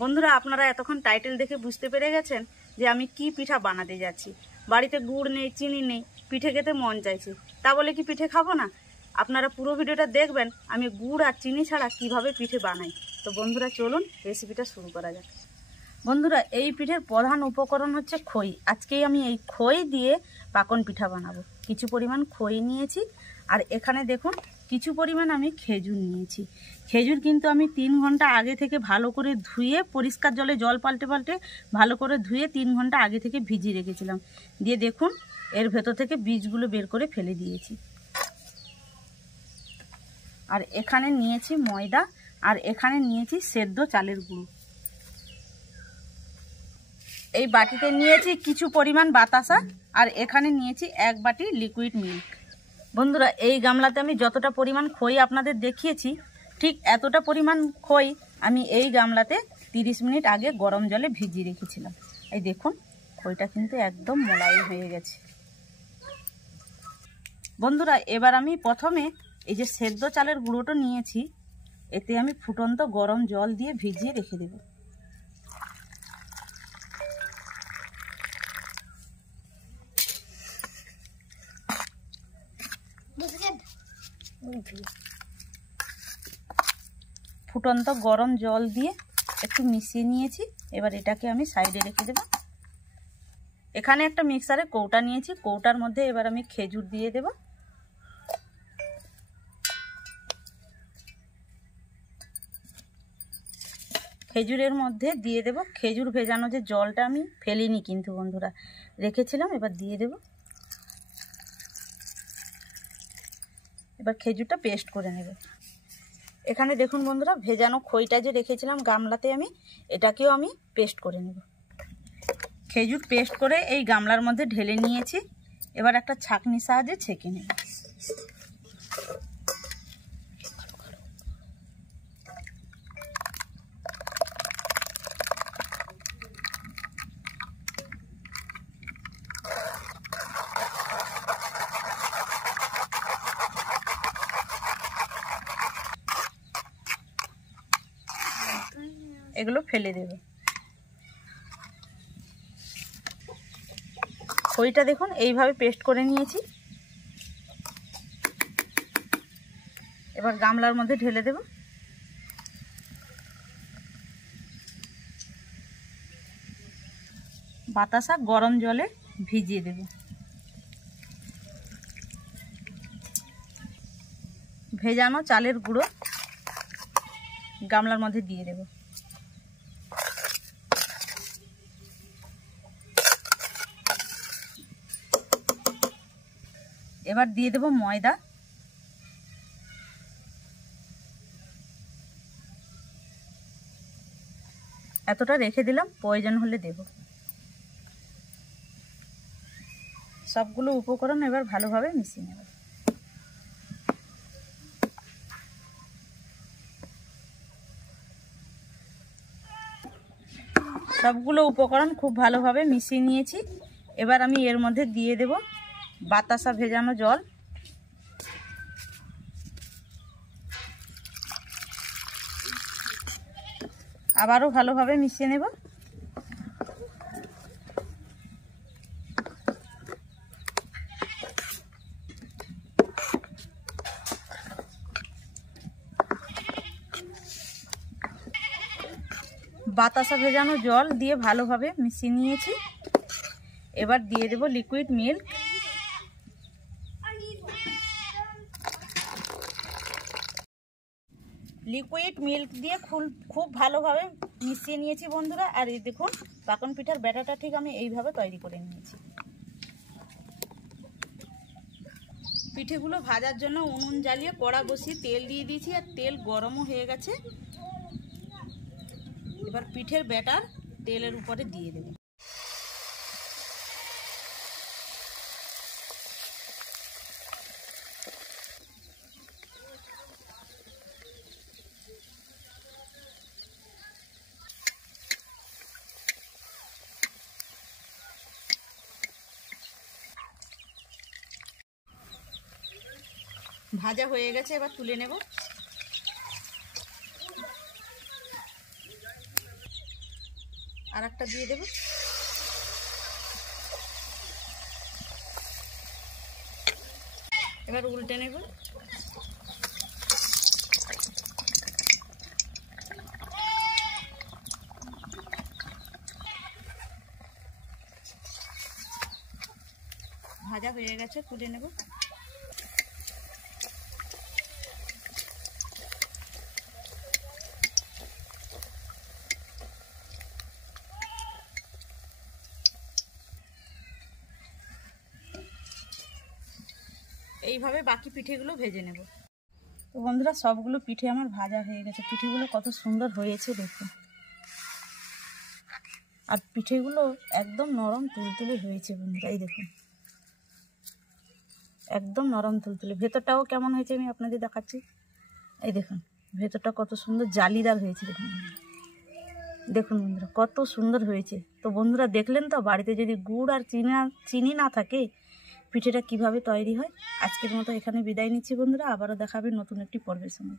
বন্ধুরা, আপনারা এতক্ষণ টাইটেল দেখে বুঝতে পেরে গেছেন যে আমি কি পিঠা বানাতে যাচ্ছি। বাড়িতে গুড় নেই, চিনি নেই, পিঠে খেতে মন চাইছে, তা বলে কি পিঠে খাবো না? আপনারা পুরো ভিডিওটা দেখবেন আমি গুড় আর চিনি ছাড়া কিভাবে পিঠে বানাই। তো বন্ধুরা চলুন রেসিপিটা শুরু করা যাক। বন্ধুরা, এই পিঠের প্রধান উপকরণ হচ্ছে খই। আজকেই আমি এই খই দিয়ে পাকন পিঠা বানাবো। কিছু পরিমাণ খই নিয়েছি, আর এখানে দেখুন কিছু পরিমাণ আমি খেজুর নিয়েছি। খেজুর কিন্তু আমি 3 ঘন্টা আগে থেকে ভালো করে ধুয়ে, পরিষ্কার জলে জল পাল্টে পাল্টে ভালো করে ধুয়ে 3 ঘন্টা আগে থেকে ভিজিয়ে রেখেছিলাম। দিয়ে দেখুন এর ভেতর থেকে বীজগুলো বের করে ফেলে দিয়েছি। আর এখানে নিয়েছি ময়দা, আর এখানে নিয়েছি সেদ্ধ চালের গুঁড়ো। এই বাটিতে নিয়েছি কিছু পরিমাণ বাতাসা, আর এখানে নিয়েছি 1 বাটি লিকুইড মিল্ক। বন্ধুরা, এই গামলাতে আমি যতটা পরিমাণ খই আপনাদের দেখিয়েছি, ঠিক এতটা পরিমাণ খই আমি এই গামলাতে 30 মিনিট আগে গরম জলে ভিজিয়ে রেখেছিলাম। এই দেখুন খইটা কিন্তু একদম মোলায়েম হয়ে গেছে। বন্ধুরা, এবার আমি প্রথমে এই যে সেদ্ধ চালের গুঁড়োটা নিয়েছি, এতে আমি ফুটন্ত গরম জল দিয়ে ভিজিয়ে রেখে দেব। ফুটন্ত গরম জল দিয়ে একটু মিশিয়ে নিয়েছি। এবার এটাকে আমি সাইডে রেখে দেব। এখানে একটা মিক্সারে কৌটা নিয়েছি, কৌটার মধ্যে এবার আমি খেজুর দিয়ে দেব। খেজুরের মধ্যে দিয়ে দেব খেজুর ভেজানো যে জলটা, আমি ফেলিনি কিন্তু বন্ধুরা, রেখেছিলাম। এবার দিয়ে দেব। এবার খেজুরটা পেস্ট করে নেব। এখানে দেখুন বন্ধুরা, ভেজানো খইটা যে রেখেছিলাম গামলাতে, আমি এটাকেও আমি পেস্ট করে নেব। খেজুর পেস্ট করে এই গামলার মধ্যে ঢেলে নিয়েছি। এবার একটা ছাঁকনির সাহায্যে ছেঁকে নেব। এগুলো ফেলে দেব। খইটা দেখুন এইভাবে পেস্ট করে নিয়েছি। এবার গামলার মধ্যে ঢেলে দেব। বাতাসা গরম জলে ভিজিয়ে দেব। ভেজানো চালের গুঁড়ো গামলার মধ্যে দিয়ে দেব। এবার দিয়ে দেব ময়দা। এতটা রেখে দিলাম, প্রয়োজন হলে দেব। সবগুলো উপকরণ এবার ভালোভাবে মিশিয়ে নেব। সবগুলো উপকরণ খুব ভালোভাবে মিশিয়ে নিয়েছি। এবার আমি এর মধ্যে দিয়ে দেব বাতাসা ভেজানো জল। আবারও ভালোভাবে মিশিয়ে নেব। বাতাসা ভেজানো জল দিয়ে ভালোভাবে মিশিয়ে নিয়েছি। এবার দিয়ে দেব লিকুইড মিল্ক। লিকুইড মিল্ক দিয়ে খুব ভালোভাবে মিশিয়ে নিয়েছি বন্ধুরা। আর এই দেখুন পাকন পিঠার ব্যাটারটা ঠিক আমি এইভাবে তৈরি করে নিয়েছি। পিঠেগুলো ভাজার জন্য উনুন জ্বালিয়ে কড়া বসিয়ে তেল দিয়ে দিয়েছি, আর তেল গরমও হয়ে গেছে। এবার পিঠের ব্যাটার তেলের উপরে দিয়ে দেব। ভাজা হয়ে গেছে, এবার তুলে নেব। আর একটা দিয়ে দেব। এবার উল্টে নেব। ভাজা হয়ে গেছে, তুলে নেব। এইভাবে বাকি পিঠেগুলো ভেজে নেব। তো বন্ধুরা, সবগুলো পিঠে আমার ভাজা হয়ে গেছে। পিঠেগুলো কত সুন্দর হয়েছে দেখুন। আর পিঠেগুলো একদম নরম তুলতুলে হয়েছে বন্ধুরা, এই দেখুন একদম নরম তুলতুলে। ভেতরটাও কেমন হয়েছে আমি আপনাদের দেখাচ্ছি। এই দেখুন ভেতরটা কত সুন্দর জালিদার হয়েছে। দেখুন দেখুন বন্ধুরা কত সুন্দর হয়েছে। তো বন্ধুরা দেখলেন তো, বাড়িতে যদি গুড় আর চিনি না থাকে পিঠেটা কিভাবে তৈরি হয়। আজকের মতো এখানে বিদায় নিচ্ছি বন্ধুরা, আবারও দেখাবে নতুন একটি পর্বের সঙ্গে।